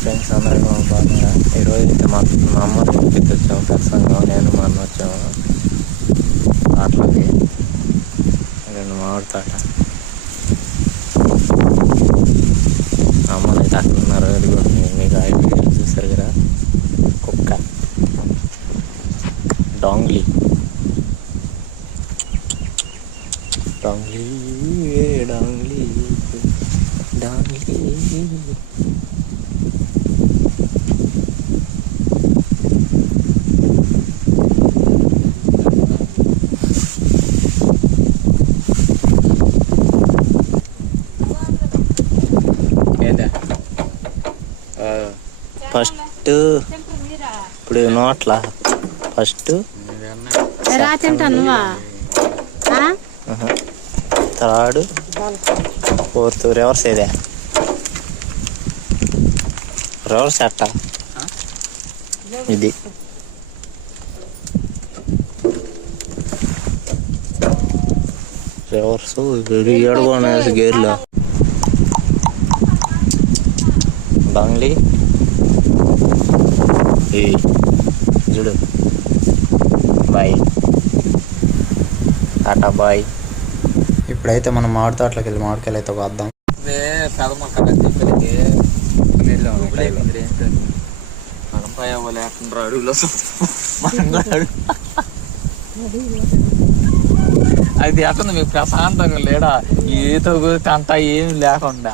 Friends అందరూ బాగున్నారా ఈరోజు అయితే మా మా అమ్మ ఇంటికి వచ్చాము ప్రసంగం నేను మా అన్న వచ్చాము తోటలోకి రెండు మామిడి తోట అమ్మలు అయితే అక్కడ ఉన్నారు కూడా మీకు ఆ వీడియో చూసారు కదా కుక్క డాంగ్లీ డాంగ్లీ డాంగ్లీ డాంగ్లీ ఫస్ట్ ఇప్పుడు నోట్ల? ఫస్ట్ ఎలా? థర్డ్ ఫోర్త్ రివర్స్ ఏదే? రివర్స్ అట్ట ఇది. రివర్స్ ఏడుకోనేసి గేర్లో. బంగ్లీ ఈ చూడు బాయ్ టాటా బాయ్ ఇప్పుడైతే మనం మామిడి తోటలోకి వెళ్ళి మామిడికాయలు అయితే వద్దాం. అది? ఎట్టుంది మీకు ప్రశాంతంగా లేడా? ఈత అంతా ఏమి లేకుండా.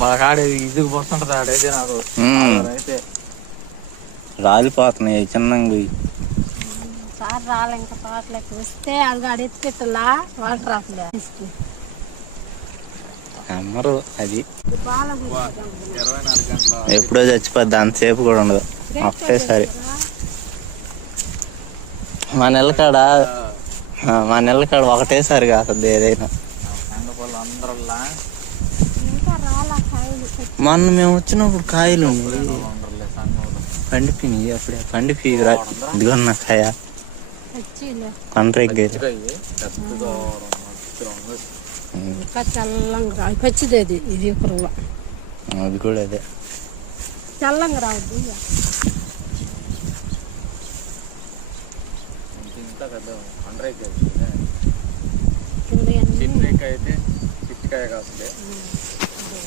మా కాడ ఇది వస్తుంటది ఆడైతే నాకు. అయితే రాలిపోతున్నాయి చిన్నంగా సార్ రాలే ఇంకా వస్తే అది వాటర్ అమ్మరు అది. ఎప్పుడో చచ్చిపోద్ది అంతసేపు కూడా ఉండదు. ఒకటేసారి మా నెలకాడ మా నెలకాడ ఒకటేసారి కాస్తుంది ఏదైనా అందరల్లా ఇంకా రాలా కాయలు మొన్న మేము వచ్చినప్పుడు కాయలు పండిపోయినాయి అప్పుడే పండిపోయి ఇదిగోన్న కాయ. పండ్రెగ్గారు పచ్చిది అది. ఇది కుర్రలో అది కూడా అదే. చల్లంగా రావద్దు చిన్నకాయ అయితే చిట్టికాయ కాస్తుంది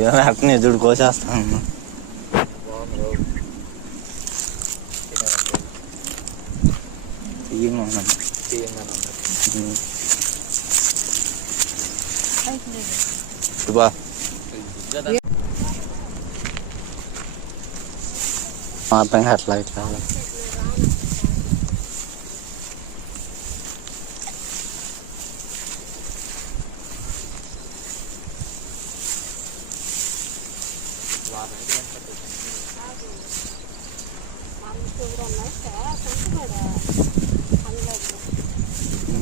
ఏమో అట్నే చూడు కోసేస్తాను తీయమా పైకి లేదు. బా మొత్తం అట్లా ఇట్లా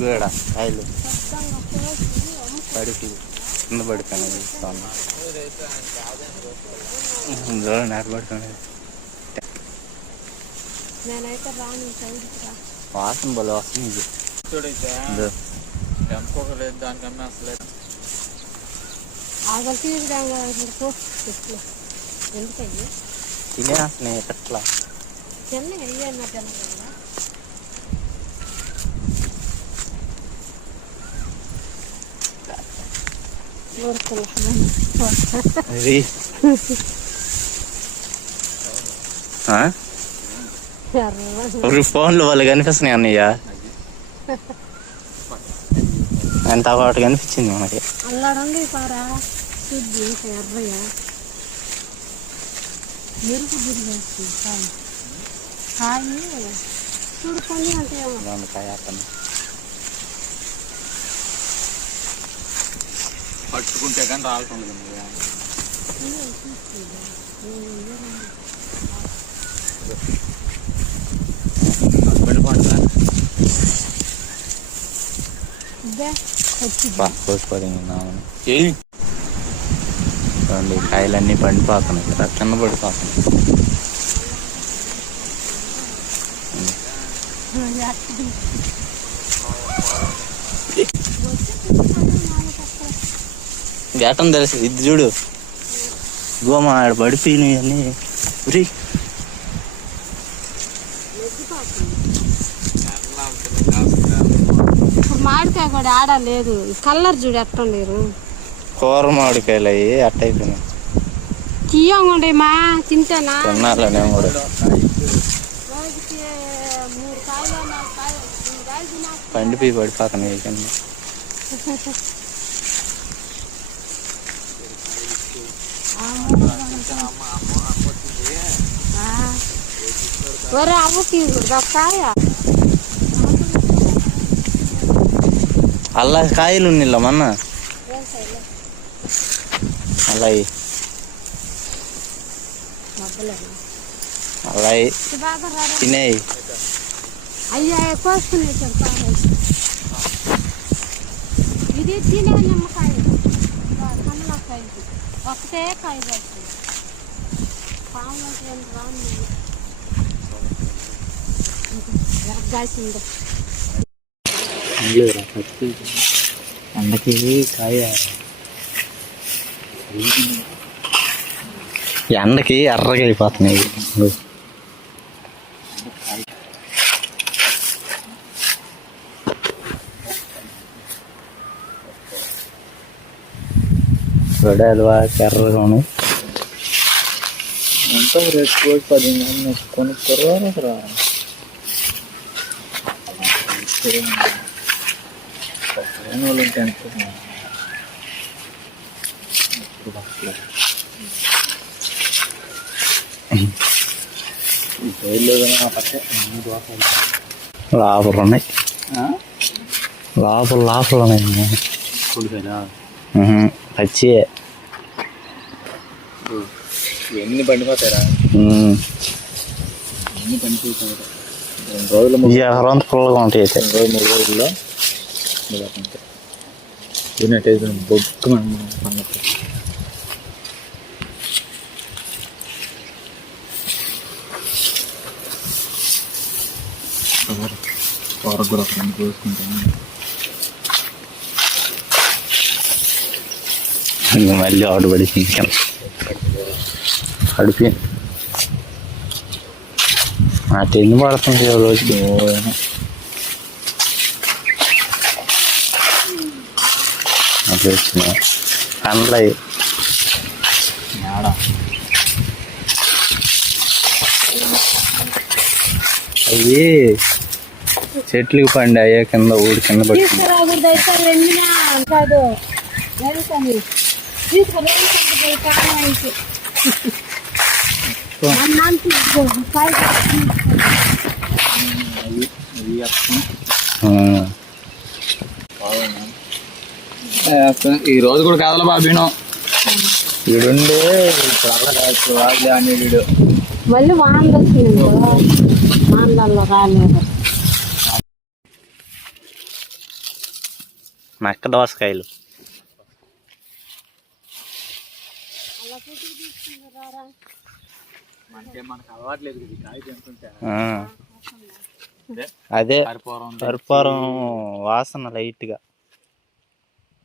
ఇవేడా కాయలు శుభ్రంగా కోసి అమ్ము పడికి కింద పడుతున్నది చూడండి నాటు పడుతున్నది నేనైతే రాను సైడ్కి రా వాసన బలం వస్తుంది ఇది చూడైతే ఇదో. ఎంకొక లేదు దానికన్నా అసలు ఆగలు తీరుదాంగా పో చెట్లు ఎందుకయ్యి తినేస్తున్నాయి ఎట్లా చిన్నగా ఒక ఫోన్లో వాళ్ళు కనిపిస్తున్నాయి అన్నయ్య ఎంత పాటు కనిపించింది మనకి అల్లాడండి పారా శుద్ధి ఇంకా ఎర్రయ్య మెరుపు తిరిగేస్తుంది కాయ కాయ చూడుకొని అంటే ఏమో ఇదిగోండి కాయ అతను పట్టుకుంటే కానీ ఏయ్. చూడండి కాయలన్నీ పండిపోతున్నాయి కింద పడిపోతున్నాయి గేటం తెలుసు ఇది చూడు. గోమ ఆడ పడిపోయినాయి ఉరి ఇప్పుడు మామిడికాయ కూడా ఆడ లేదు. కలర్ చూడు ఎట్టుండేరు కూర మామిడికాయలు అయ్యి అట్ట అయిపోయినాయి. తీయంగా ఉండే మా తింటానా? తిన్నారులే నేను కూడా. పండిపోయి పడిపోతున్నాయి కింద ఆ. ఒరే అవ్వకి ఒక కాయ అలా కాయలు ఉన్నిల్ల మొన్న? అలా అయ్యి. అలా అయ్యి. బాగా రారా తినేయి అయ్యా ఇది తినే నిమ్మకాయ. కమలకాయ. ఒకటే కాయ పడుతుంది ఏం రాను అందకి కాయ. ఎండకి ఎర్రగా అయిపోతున్నాయి. ఇవి. వడాలు ఎర్రగా ఉన్నాయి. ఎంత రేట్ లోపల ఉన్నాయి. లోపల లోపల ఉన్నాయి పచ్చి. ఎన్ని పండిపోతారా. ఎన్ని పండిపోతాయి రోజులు ఎకరం పుల్లగా ఉంటాయి అయితే. రెండు మూడు రోజుల్లో తిన్నట్టయితే బొక్కు పండుగ. కూర కూడా కోసుకుంటాను మళ్ళీ ఆడు పడి ఇంకా అడిపి అటు ఎన్ని పడుతుంది రోజుకి అట్లా వచ్చినాయి పండ్లు అవి చెట్లుకి పండి అయ్యే కింద ఊడి కింద పడుతుంది ఈ రోజు కూడా కాదల బాబీను వీడుండే ఇప్పుడు అలా కాదు వాళ్ళు అనే వీడు మళ్ళీ వానలు వచ్చింది వానలలో రాలేదు నక్క దోసకాయలు మనకు అలవాట్లేదు ఇది కాయ తింటుంటే ఆ. అదే కర్పూరం వాసన లైట్గా.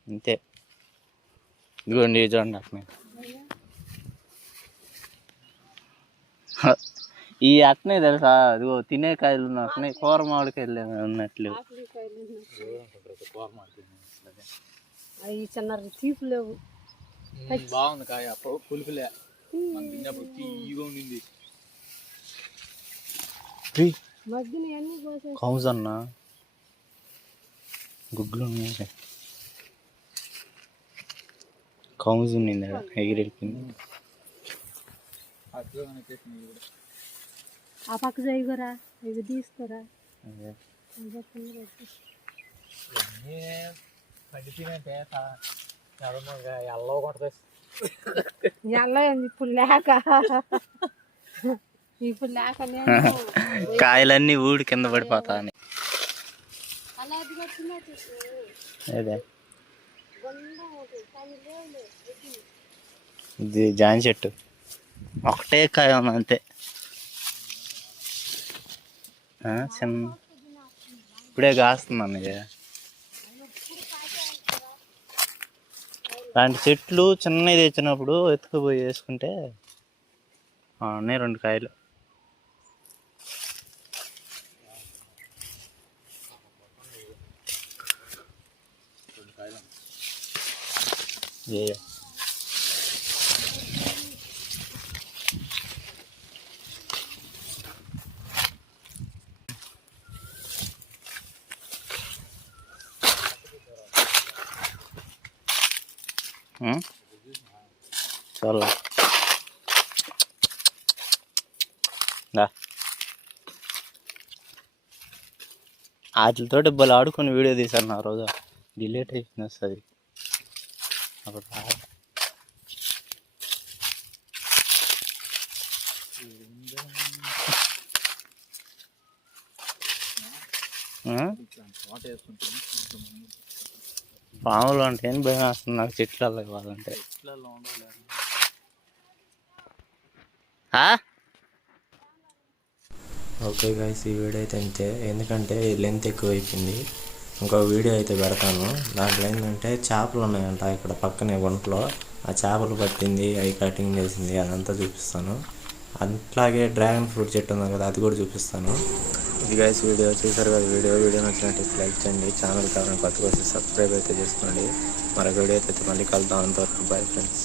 అంతే. ఇదిగోండి ఇది చూడండి అట్నే ఈ అట్నే తెలుసా? ఇదిగో తినే కాయలు ఉన్న అట్నే కూర మామిడికాయలు ఉన్నట్లు. అవి చిన్న తీపు లేవు. బాగుంది కాయ అప్పుడు పులుపులే. మనం తిన్నప్పుడు తీయగా ఉండింది. మధ్యన అన్ని పోసే కౌజ్ అన్న. గుడ్లు ఉన్నాయి. కౌజ్ ఉన్నింది ఆడ, ఎగిరెళ్ళిపోయింది. ఆ పక్క చేయగరా ఇవి తీసుకోరా. ఇవన్నీ పండిపోయినంటే ఎల్లో కొడుతుంది ఎలా ఇప్పుడు లేక ఇప్పుడు లేక నేను కాయలన్నీ ఊడి కింద పడిపోతా అని అది ఇది. జాన్ చెట్టు. ఒకటే కాయ ఉంది అంతే. ఆ, చిన్న ఇప్పుడే కాస్తుంది అన్నయ్య అలాంటి చెట్లు చిన్నవి తెచ్చినప్పుడు ఎత్తుకుపోయి వేసుకుంటే ఉన్నాయి రెండు కాయలు. ఏ వాటితో డబ్బులు ఆడుకొని వీడియో తీశాను ఆ రోజు. డిలేట్ అయిపోయింది వస్తుంది. అప్పుడు? పాములు అంటే ఏం భయం వేస్తుంది? నాకు చెట్లలో ఇవ్వాలంటే ఓకే గైస్ ఈ వీడియో అయితే అంతే. ఎందుకంటే లెంత్ ఎక్కువ అయిపోయింది ఇంకో వీడియో అయితే పెడతాను. దాంట్లో ఏంటంటే చేపలు ఉన్నాయంట ఇక్కడ పక్కనే ఒంట్లో ఆ చేపలు పట్టింది అవి కటింగ్ చేసింది అదంతా చూపిస్తాను. అట్లాగే డ్రాగన్ ఫ్రూట్ చెట్టు ఉంది కదా అది కూడా చూపిస్తాను. ఇది గైస్ వీడియో. చూసారు కదా వీడియో? వీడియో నచ్చినట్టు లైక్ చేయండి. ఛానల్ కావాలని కొత్తగా వస్తే సబ్స్క్రైబ్ అయితే చేసుకోండి. మరొక వీడియో అయితే మళ్ళీ కలుద్దాం. అంతవరకు బాయ్ ఫ్రెండ్స్